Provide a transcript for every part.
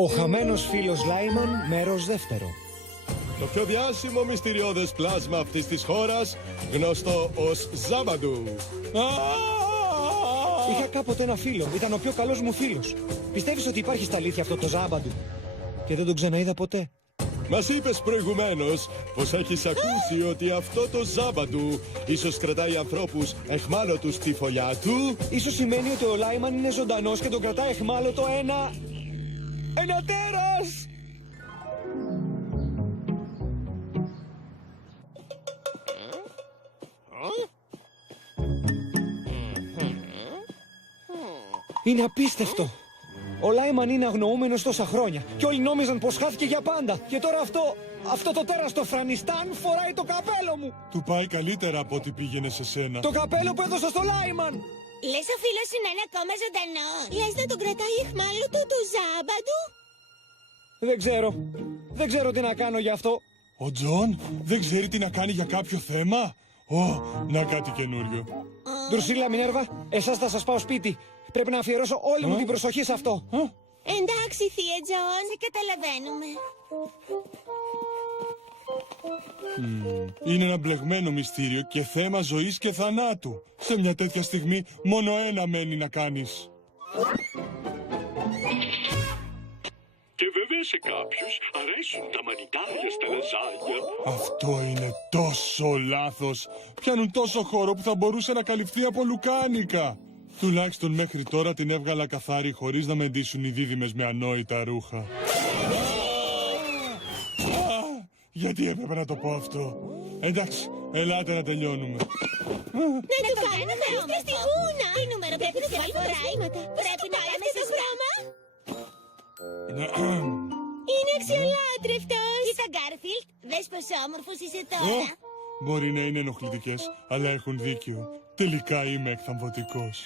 Ο χαμένος φίλος Λάιμαν, μέρος δεύτερο. Το πιο διάσημο μυστηριώδες πλάσμα αυτής της χώρας, γνωστό ως Ζάμπαντου. Είχα κάποτε ένα φίλο, ήταν ο πιο καλός μου φίλος. Πιστεύεις ότι υπάρχει στα αλήθεια αυτό το Ζάμπαντου? Και δεν τον ξαναείδα ποτέ. Μας είπες προηγουμένως πως έχεις ακούσει ότι αυτό το Ζάμπαντου ίσως κρατάει ανθρώπους εχμάλωτους στη φωλιά του. Ίσως σημαίνει ότι ο Λάιμαν είναι ζωντανός και τον κρατάει εχμάλωτο ένα τέρας! Είναι απίστευτο! Ο Λάιμαν είναι αγνοούμενος τόσα χρόνια και όλοι νόμιζαν πως χάθηκε για πάντα. Και τώρα αυτό το τέρας στο Αφγανιστάν φοράει το καπέλο μου! Του πάει καλύτερα από ό,τι πήγαινε σε σένα. Το καπέλο που έδωσα στο Λάιμαν! Λες ο φίλος σου να είναι ακόμα ζωντανό? Λες να τον κρατάει εχμάλωτο το Ζάμπαντου? Δεν ξέρω τι να κάνω γι' αυτό. Ο Τζον δεν ξέρει τι να κάνει για κάποιο θέμα. Να κάτι καινούριο. Ντρουσίλα, Μινέρβα, εσάς θα σας πάω σπίτι. Πρέπει να αφιερώσω όλη μου την προσοχή σε αυτό. Εντάξει, θεία Τζον, σε καταλαβαίνουμε. Είναι ένα μπλεγμένο μυστήριο και θέμα ζωής και θανάτου. Σε μια τέτοια στιγμή μόνο ένα μένει να κάνεις. Και βέβαια σε κάποιους αρέσουν τα μανιτάρια στα λαζάνια. Αυτό είναι τόσο λάθος. Πιάνουν τόσο χώρο που θα μπορούσε να καλυφθεί από λουκάνικα. Τουλάχιστον μέχρι τώρα την έβγαλα καθαρή χωρίς να με ντύσουν οι δίδυμες με ανόητα ρούχα. Γιατί έπρεπε να το πω αυτό? Εντάξει, ελάτε να τελειώνουμε. Να το κάνουμε χωρίς στη γούνα. Τι νούμερο πρέπει να φοράει? Πρέπει να πάμε στο χρώμα. Είναι αξιολάτρευτος. Κοίτα, Γκάρφιλντ, δες πόσο όμορφος είσαι τώρα. Μπορεί να είναι ενοχλητικές, αλλά έχουν δίκιο. Τελικά είμαι εκθαμβωτικός.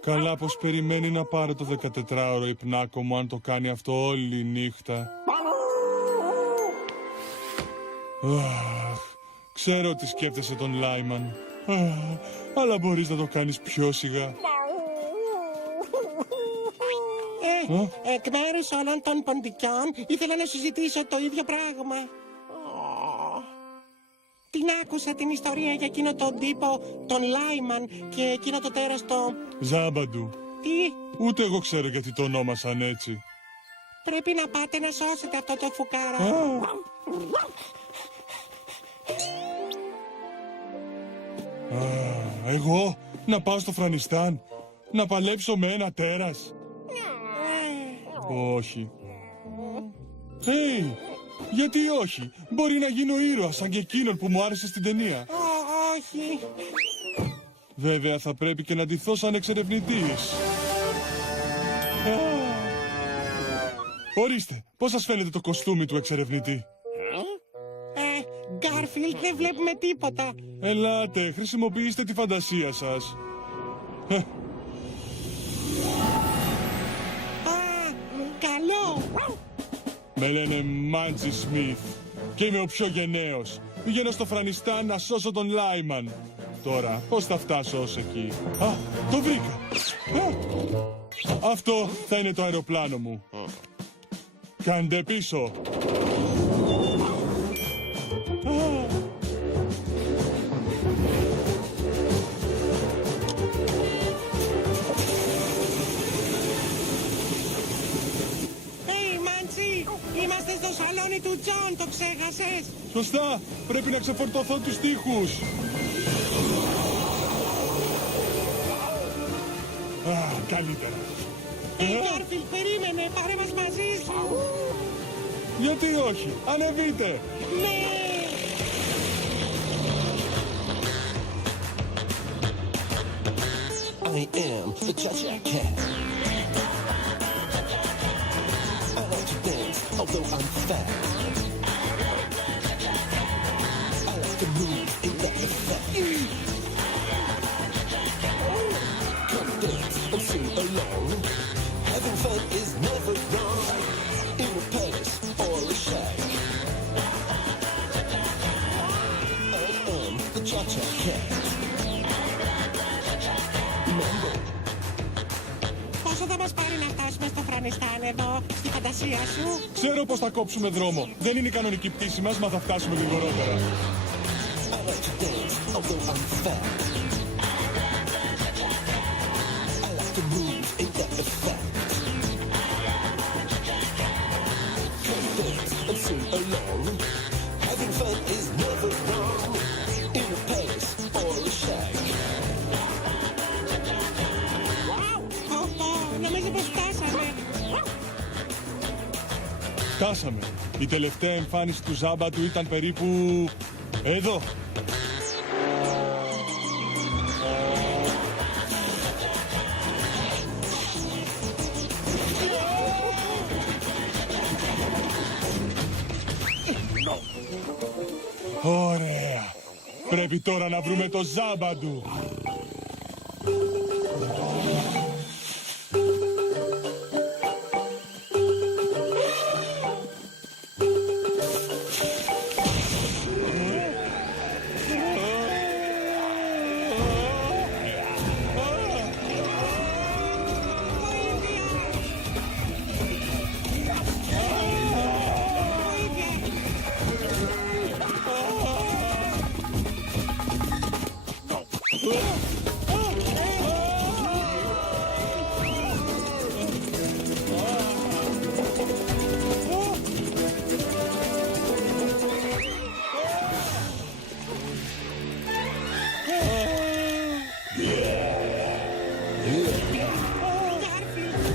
Καλά πως περιμένει να πάρω το 14ωρο υπνάκο μου αν το κάνει αυτό όλη η νύχτα. Ξέρω ότι σκέφτεσαι τον Λάιμαν, αλλά μπορείς να το κάνεις πιο σιγά. Εκ μέρους όλων των ποντικών ήθελα να συζητήσω το ίδιο πράγμα. Την άκουσα την ιστορία για εκείνο τον τύπο, τον Λάιμαν και εκείνο το τέρας το... Ζάμπαντου. Τι? Ούτε εγώ ξέρω γιατί το ονόμασαν έτσι. Πρέπει να πάτε να σώσετε αυτό το φουκάρα. Εγώ να πάω στο Αφγανιστάν, να παλέψω με ένα τέρας. Όχι. Γιατί όχι? Μπορεί να γίνω ήρωας σαν και εκείνον που μου άρεσε στην ταινία. Όχι. Βέβαια θα πρέπει και να ντυθώ σαν εξερευνητής. Ορίστε, πώς σας φαίνεται το κοστούμι του εξερευνητή? Γκάρφιλντ, δεν βλέπουμε τίποτα. Ελάτε, χρησιμοποιήστε τη φαντασία σας. Καλό. Με λένε Μάντζι Σμιθ και είμαι ο πιο γενναίος. Πηγαίνω στο Αφγανιστάν να σώσω τον Λάιμαν. Τώρα, πώς θα φτάσω ως εκεί? Το βρήκα. Αυτό θα είναι το αεροπλάνο μου. Κάντε πίσω. Είμαστε στο σαλόνι του Τζον, το ξέχασες? Σωστά, πρέπει να ξεφορτωθώ τους τοίχους. Καλύτερα. Γκάρφιλντ, περίμενε, πάρε μας μαζί σου. Γιατί όχι, ανεβείτε. Ναι. I am the Cha-Cha Cat. I like to dance, although I'm fat. I like to move in the effect. Come dance and sing along. Having fun is never wrong. In a palace cha-cha cat. Mambo. Πόσο θα μας πάρει να φτάσουμε στο Φρανιστάν εδώ, στη φαντασία σου? Ξέρω πως θα κόψουμε δρόμο. Δεν είναι η κανονική πτήση μας, μα θα φτάσουμε γρηγορότερα. I like to dance, although I'm fat. I like to move in that effect. Come dance and sing along. Having fun is never wrong. In a palace or a shack. Νομίζω πως φτάσαμε. Φτάσαμε. Η τελευταία εμφάνιση του Ζάμπαντου ήταν περίπου... εδώ. Ωραία. Πρέπει τώρα να βρούμε το Ζάμπαντου.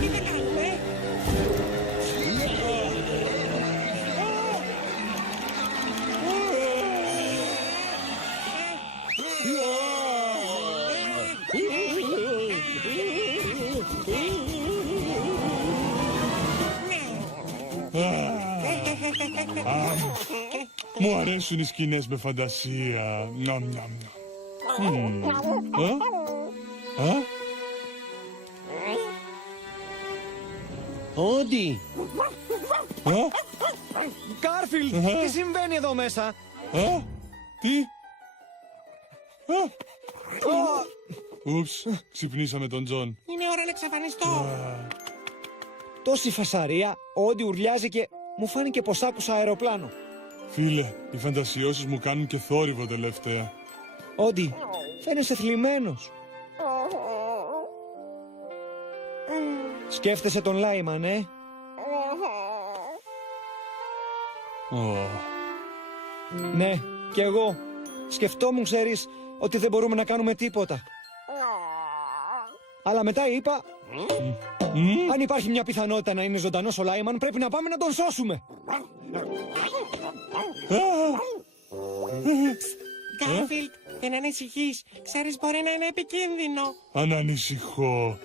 Τι θα κάνουμε? Μου αρέσουν οι σκηνές με φαντασία. Νιαμ, νιαμ, νιαμ. Όντι. Γκάρφιλντ, τι συμβαίνει εδώ μέσα? Τι? Ούψ, ξυπνήσαμε τον Τζον. Είναι ώρα να εξαφανιστώ. Τόση φασαρία, ο Όντι ουρλιάζει και μου φάνηκε πως άκουσα αεροπλάνο. Φίλε, οι φαντασιώσεις μου κάνουν και θόρυβο τελευταία. Όντι, φαίνεσαι θλιμμένος. Σκέφτεσαι τον Λάιμαν, Ναι, κι εγώ. Σκεφτόμουν, ξέρεις, ότι δεν μπορούμε να κάνουμε τίποτα. Αλλά μετά είπα, αν υπάρχει μια πιθανότητα να είναι ζωντανός ο Λάιμαν, πρέπει να πάμε να τον σώσουμε. Γκάρφιλντ, δεν ανησυχείς. Ξέρεις, μπορεί να είναι επικίνδυνο. Αν ανησυχώ.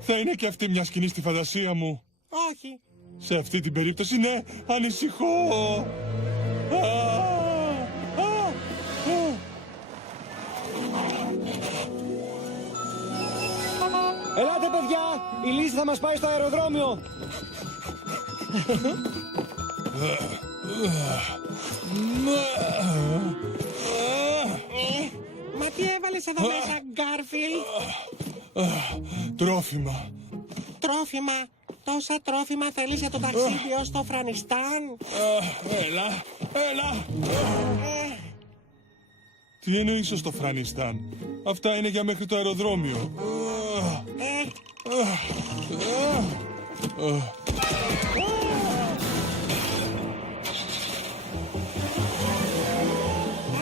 Θα είναι και αυτή μια σκηνή στη φαντασία μου. Όχι. Σε αυτή την περίπτωση, ναι, ανησυχώ. Ελάτε, παιδιά! Η λύση θα μας πάει στο αεροδρόμιο. Μα τι έβαλες εδώ μέσα, Γκάρφιλντ? Τρόφιμα. Τρόφιμα. Τόσα τρόφιμα θέλεις για το ταξίδι ως το Φρανιστάν? Έλα. Τι εννοείς στο Φρανιστάν? Αυτά είναι για μέχρι το αεροδρόμιο.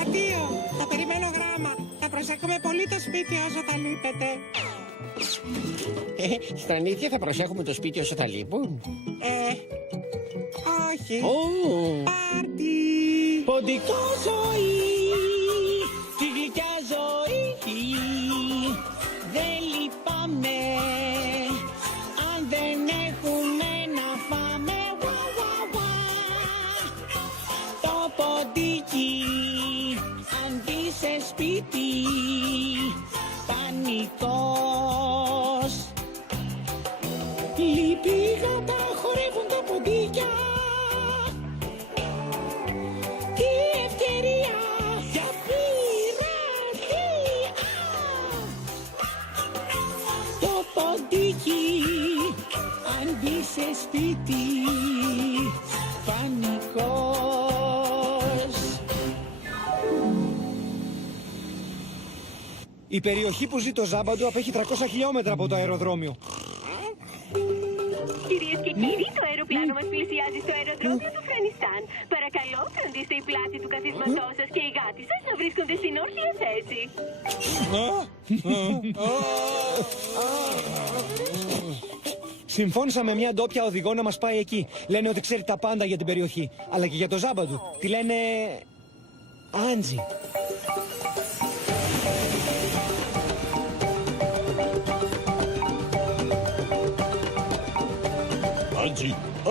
Αντίο, θα περιμένω γράμμα. Θα προσέχουμε πολύ το σπίτι όσο τα λείπετε. Στην αλήθεια θα προσέχουμε το σπίτι όσο θα λείπουν. Όχι. Ω, Πάρτι. ποντικό ζωή, τη γλυκιά ζωή. Δεν λυπάμαι αν δεν έχουμε να φάμε. Βα, βα, βα. Το ποντίκι αν μπει σε σπίτι, πανικός. Λυπή γάτα χορεύουν τα ποντίκια. Τι σπίτι, πανικός. Η περιοχή που ζει το Ζάμπαντου απέχει 300 χιλιόμετρα από το αεροδρόμιο. Κυρίες και κύριοι, το αεροπλάνο μας πλησιάζει στο αεροδρόμιο του Αφγανιστάν. Παρακαλώ, φροντίστε η πλάτη του καθίσματός σας και οι γάτοι σας να βρίσκονται στην όρθια θέση. Συμφώνησα με μια ντόπια οδηγό να μας πάει εκεί. Λένε ότι ξέρει τα πάντα για την περιοχή. Αλλά και για το Ζάμπαντου. Τη λένε... Άντζη.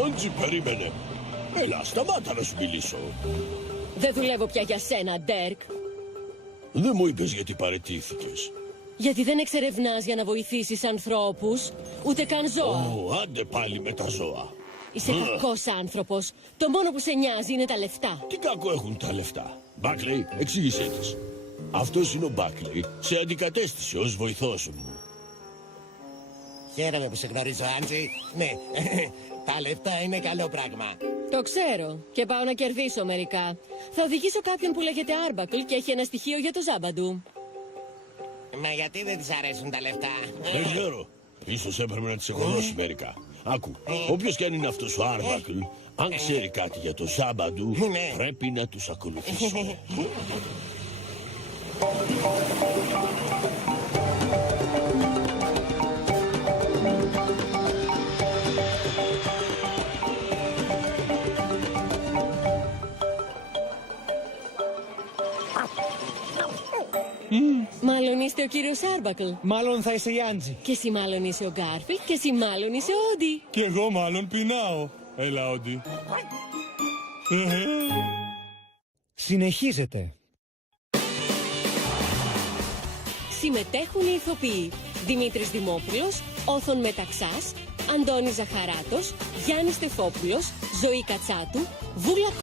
Άντζη, περίμενε. Έλα, σταμάτα να σου μιλήσω. Δεν δουλεύω πια για σένα, Ντέρκ. Δεν μου είπες γιατί παραιτήθηκες. Γιατί δεν εξερευνάς για να βοηθήσεις ανθρώπους, ούτε καν ζώα. Άντε πάλι με τα ζώα. Είσαι κακός άνθρωπος. Το μόνο που σε νοιάζει είναι τα λεφτά. Τι κακό έχουν τα λεφτά. Μπάκλεϊ, εξήγησέ της. Αυτός είναι ο Μπάκλεϊ. Σε αντικατέστησε ως βοηθός μου. Χαίρομαι που σε γνωρίζω, Άντζη. Ναι, τα λεφτά είναι καλό πράγμα. Το ξέρω και πάω να κερδίσω μερικά. Θα οδηγήσω κάποιον που λέγεται Άρμπακλ και έχει ένα στοιχείο για το Ζάμπαντου. Μα γιατί δεν της αρέσουν τα λεφτά? Δεν ξέρω. Ίσως έπρεπε να της εκολώσει μερικά. Άκου, όποιος και αν είναι αυτός ο Άρμπακλ, αν ξέρει κάτι για το Ζάμπαντου, πρέπει να τους ακολουθήσω. Μάλλον είστε ο κύριος Άρμπακλ. Μάλλον θα είσαι η Άντζη. Και εσύ μάλλον είσαι ο Γκάρφιλ και εσύ μάλλον είσαι ο Όντι. Κι εγώ μάλλον πεινάω. Έλα, Όντι. Συνεχίζεται. Συμμετέχουν οι ηθοποιοί Δημήτρης Δημόπουλος, Όθων Μεταξάς, Αντώνης Ζαχαράτος, Γιάννης Στεφόπουλος, Ζωή Κατσάτου, Βούλα